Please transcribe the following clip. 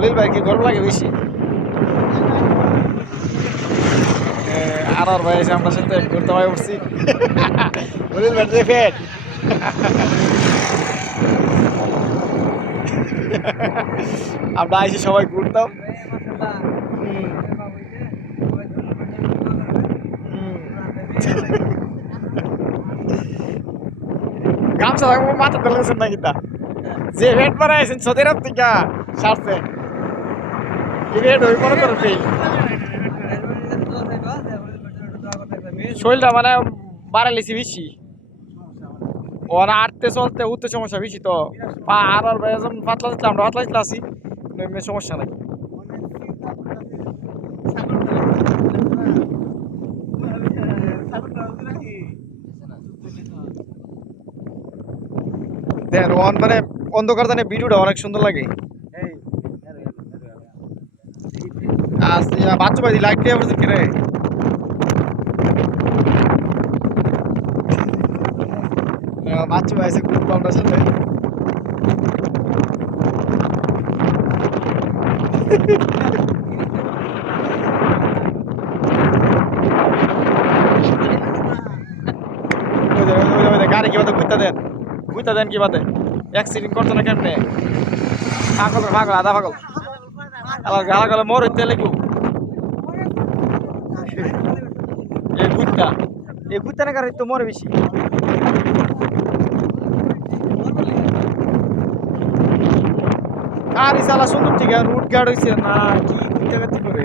হলিল ভাই কি গরম লাগে বেশি? আর ভাই এসে আমরা সাথে ঘুরতে ভাই উঠছি। হলিল ভাই যে ফেট আমরা আইসি সবাই ঘুরতাম। গামছা থাকব মাথা তেলেছেন নাকি তা? যে ভেট বানাইছেন সদের থেকে সারছে। শরীরটা মানে বাড়াইলেছি বেশি। ওরা আটতে চলতে উঠতে সমস্যা বেশি তো। আর পাতলা আমরা পাতলা আসি সমস্যা নাই। ওয়ান মানে অন্ধকার জানে ভিডিওটা অনেক সুন্দর লাগে। বাচ্চা ভাই লাইক দিয়ে বলছেন কিরে। বাচ্চা ভাই গাড়ি কি বাদে ঘুরতে দেন। ঘুরতে দেন কি বাদে। অ্যাক্সিডেন্ট করতো না কেমনে? পাগল পাগল, আধা পাগল। গালা গালা মোর হইতে লাগু এই ঘুরতা এই ঘুরতে না কারণে তো বেশি। আর চালা সুন্দর ঠিক আছে রুট গার্ড হইছে না কি করতে করে?